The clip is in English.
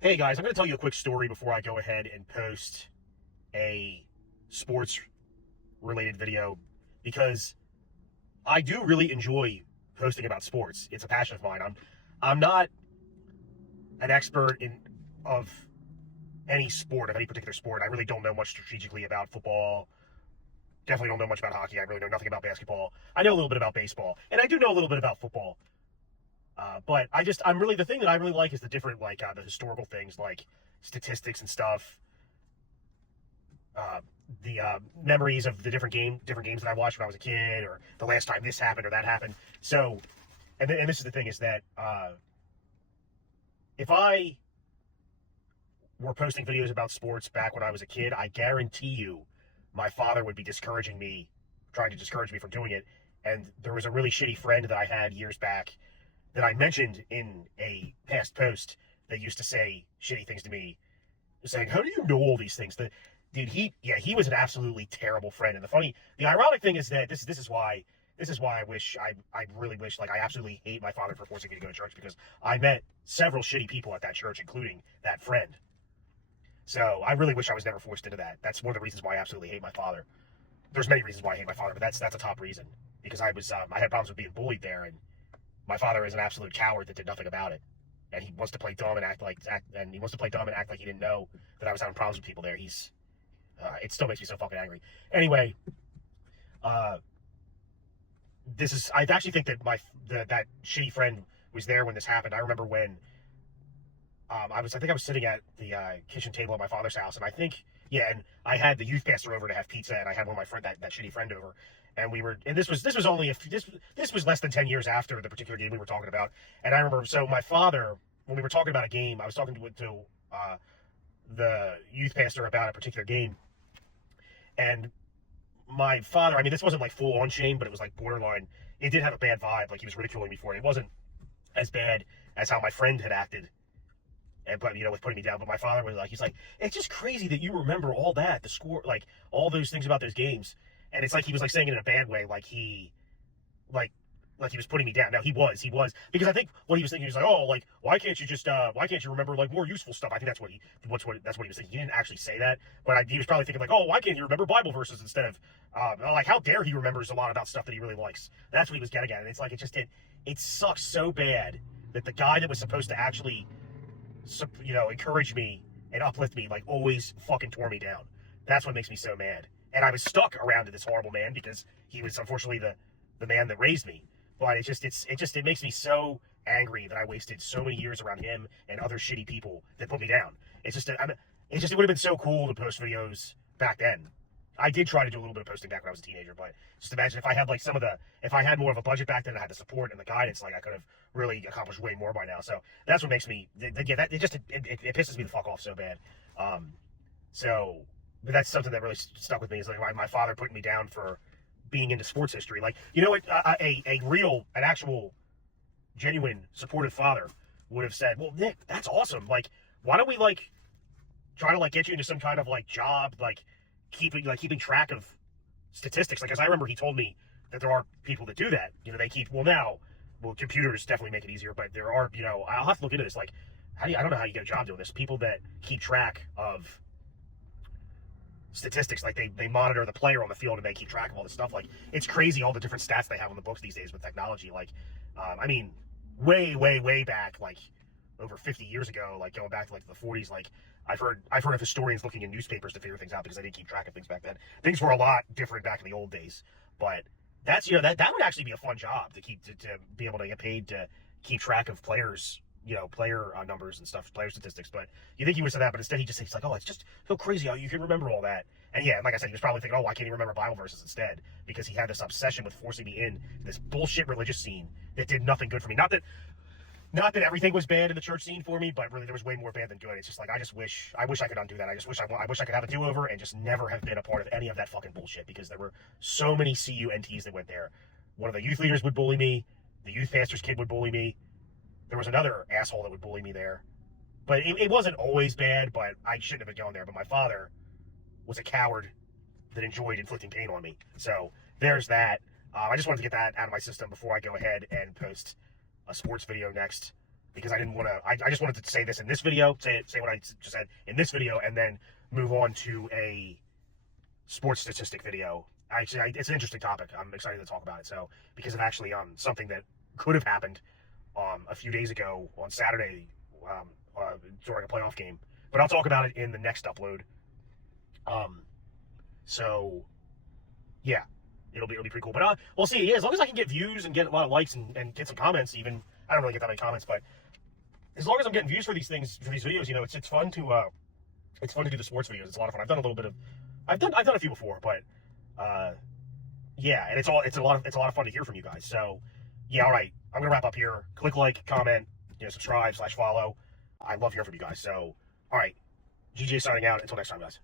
Hey guys, I'm going to tell you a quick story before I go ahead and post a sports related video because I do really enjoy posting about sports. It's a passion of mine. I'm not an expert in of any sport, of any particular sport. I really don't know much strategically about football. Definitely don't know much about hockey. I really know nothing about basketball. I know a little bit about baseball, and I do know a little bit about football. But I'm really the thing that I really like is the different the historical things like statistics and stuff, uh, the memories of the different games that I watched when I was a kid, or the last time this happened or that happened. So, and this is the thing is that if I were posting videos about sports back when I was a kid, I guarantee you, my father would be discouraging me, trying to discourage me from doing it. And there was a really shitty friend that I had years back that I mentioned in a past post that used to say shitty things to me, saying, "How do you know all these things?" Dude, he was an absolutely terrible friend. And the ironic thing is that this is why I really wish, like, I absolutely hate my father for forcing me to go to church because I met several shitty people at that church, including that friend. So I really wish I was never forced into that. That's one of the reasons why I absolutely hate my father. There's many reasons why I hate my father, but that's a top reason because I had problems with being bullied there, and my father is an absolute coward that did nothing about it, and he wants to play dumb and he wants to play dumb and act like he didn't know that I was having problems with people there. It still makes me so fucking angry. Anyway, uh, I actually think that that shitty friend was there when this happened. I remember when I think I was sitting at the kitchen table at my father's house, and I think, yeah, and I had the youth pastor over to have pizza, and I had one of my friend that shitty friend over, and this was only this was less than 10 years after the particular game we were talking about, and I remember my father, when we were talking about a game, I was talking to the youth pastor about a particular game, and my father, I mean, this wasn't like full on shame, but it was like borderline. It did have a bad vibe, like he was ridiculing me for it. It wasn't as bad as how my friend had acted and but with putting me down. But my father was like, he's like, it's just crazy that you remember all that, the score, like all those things about those games. And it's like he was like saying it in a bad way, like like he was putting me down. Now he was because I think what he was thinking, he was like, oh, like why can't you remember like more useful stuff? I think that's what he was thinking. He didn't actually say that, but he was probably thinking like, oh, why can't you remember Bible verses instead of like how dare he remembers a lot about stuff that he really likes. That's what he was getting at, and it's like it sucks so bad that the guy that was supposed to actually encourage me and uplift me, like always fucking tore me down. That's what makes me so mad. And I was stuck around to this horrible man because he was unfortunately the man that raised me. But it makes me so angry that I wasted so many years around him and other shitty people that put me down. It would have been so cool to post videos back then. I did try to do a little bit of posting back when I was a teenager, but just imagine if I had like if I had more of a budget back then and I had the support and the guidance, like I could have really accomplished way more by now. So that's what makes me, yeah, it pisses me the fuck off so bad. Um, so, but that's something that really stuck with me is like my father putting me down for being into sports history. Like, you know what, an actual, genuine, supportive father would have said, well, Nick, that's awesome. Like, why don't we like try to like get you into some kind of like job, like keeping track of statistics. Like, as I remember, he told me that there are people that do that. They keep computers definitely make it easier, but there are I'll have to look into this. Like, I don't know how you get a job doing this. People that keep track of statistics, like they monitor the player on the field and they keep track of all this stuff. Like, it's crazy all the different stats they have on the books these days with technology. Like, I mean, way back, like over 50 years ago, like going back to like the 40s, like I've heard of historians looking in newspapers to figure things out because they didn't keep track of things back then. Things were a lot different back in the old days, but that's that would actually be a fun job to to be able to get paid to keep track of players, player numbers and stuff, player statistics. But you think he would say that, but instead he's like, oh, it's just so crazy how you can remember all that. And yeah, like I said, he was probably thinking, oh, why can't he remember Bible verses instead? Because he had this obsession with forcing me in this bullshit religious scene that did nothing good for me. Not that everything was bad in the church scene for me, but really there was way more bad than good. It's just like I wish I could undo that. I wish I could have a do-over and just never have been a part of any of that fucking bullshit because there were so many CUNTs that went there. One of the youth leaders would bully me. The youth pastor's kid would bully me. There was another asshole that would bully me there. But it wasn't always bad, but I shouldn't have been going there. But my father was a coward that enjoyed inflicting pain on me. So there's that. I just wanted to get that out of my system before I go ahead and post a sports video next. because I didn't want to. I just wanted to say this in this video, say what I just said in this video, and then move on to a sports statistic video. Actually, it's an interesting topic. I'm excited to talk about it. So because it actually something that could have happened a few days ago on Saturday during a playoff game. But I'll talk about it in the next upload. So yeah, it'll be pretty cool. But we'll see. Yeah, as long as I can get views and get a lot of likes and get some comments, even I don't really get that many comments, but as long as I'm getting views for these things, for these videos, you know, it's fun to do the sports videos. It's a lot of fun. I've done a little bit of, I've done a few before, but yeah, and it's a lot of fun to hear from you guys. So yeah, all right, I'm gonna wrap up here. Click like, comment, subscribe / follow. I love hearing from you guys. So all right, GJ signing out. Until next time, guys.